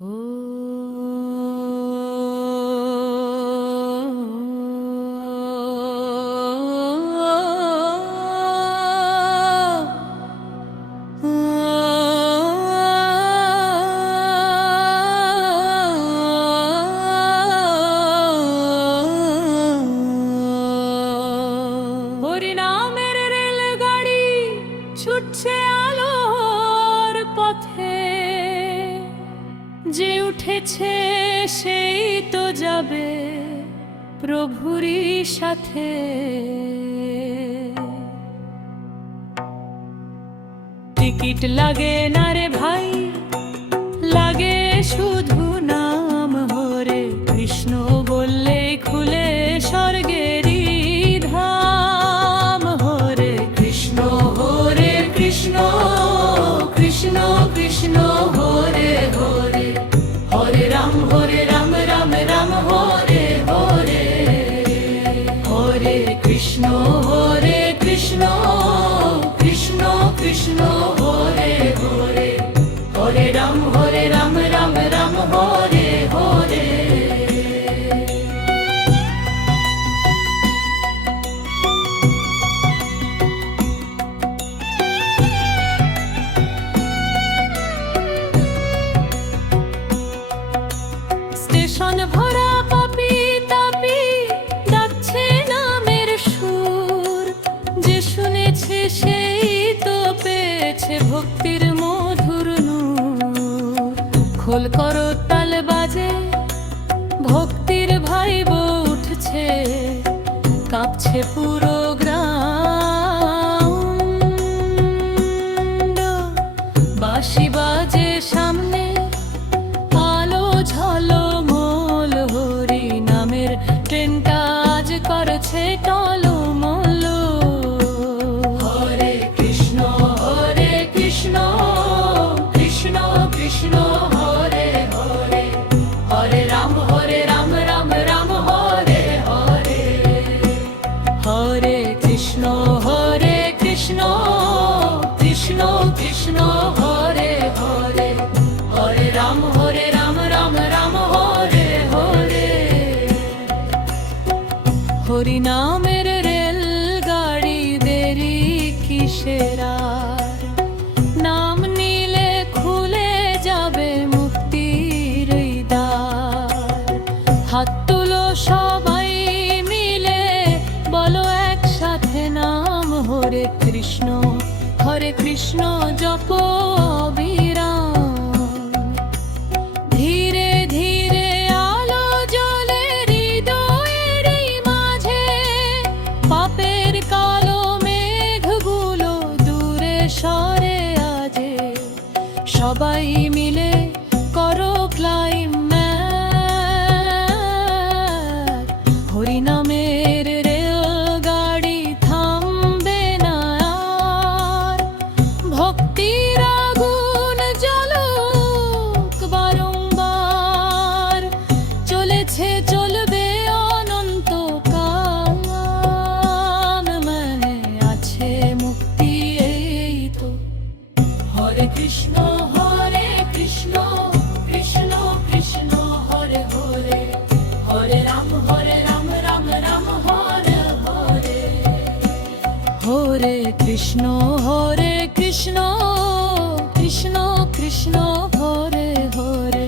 হরিনামের রেলগাড়ি ছুটছে আলোর পথে, যে উঠেছে সেই তো যাবে প্রভুরই সাথে। টিকিট লাগে না রে ভাই, লাগে শুধু নাম হরে কৃষ্ণ বললে খুলে স্বর্গেরই ধাম। হরে কৃষ্ণ কৃষ্ণ কৃষ্ণ হরে হরে, হরে রাম রাম রাম হরে হরে। হরে কৃষ্ণ কৃষ্ণ কৃষ্ণ কৃষ্ণ হরে হরে, হরে রাম রাম রাম হরে হরে। স্টেশন ভরা পাপি তাপি ডাকছে নামের সুর, যে শুনেছে সেই তো পেয়েছে ভক্তির মধুর নূর। খোল করো তাল বাজে, ভক্তির ভাইব উঠছে, কাঁপছে পুরো গ্রাম। বাঁশি বাজে সামনে, আলো ঝলমল, হরি নামের ট্রেনটা আজ করছে টলমল। হরে কৃষ্ণ কৃষ্ণ কৃষ্ণ কৃষ্ণ হরে হরে, হরে রাম রাম রাম হরে হরে। হরে কৃষ্ণ কৃষ্ণ কৃষ্ণ কৃষ্ণ হরে হরে, হরে রাম রাম রাম হরে হরে। হরি নামের রেলগাড়ি দেরি কিসের আর, নাম নিলে খুলে যাবে মুক্তির এই দ্বার। হাত তুলো সবাই মিলে, বলো একসাথে নাম হরে কৃষ্ণ জপ অবিরাম। ধীরে ধীরে আলো জ্বলে হৃদয়ের এই মাঝে, পাপের কালো মেঘগুলো দূরে সরে আজে। সবাই মিলে করো ক্লাইম্ব, হরি নামের রেলগাড়ি থামবে না আর। ভক্তির আগুন জ্বলুক বারংবার, চলেছে চলবে অনন্তকাল। মনে আছে মুক্তি এই তো। হরে কৃষ্ণ কৃষ্ণ কৃষ্ণ হরে হরে, হরে রাম রাম রাম হরে হরে। হরে কৃষ্ণ কৃষ্ণ কৃষ্ণ কৃষ্ণ হরে হরে,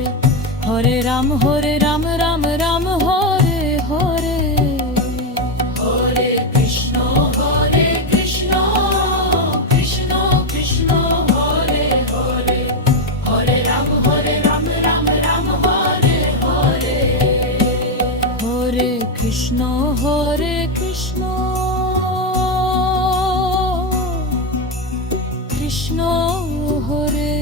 হরে রাম রাম রাম হরে হরে। হরে কৃষ্ণ কৃষ্ণ কৃষ্ণ কৃষ্ণ হরে হরে, হরে রাম রাম রাম হরে হরে। হরে কৃষ্ণ কৃষ্ণ কৃষ্ণ হরে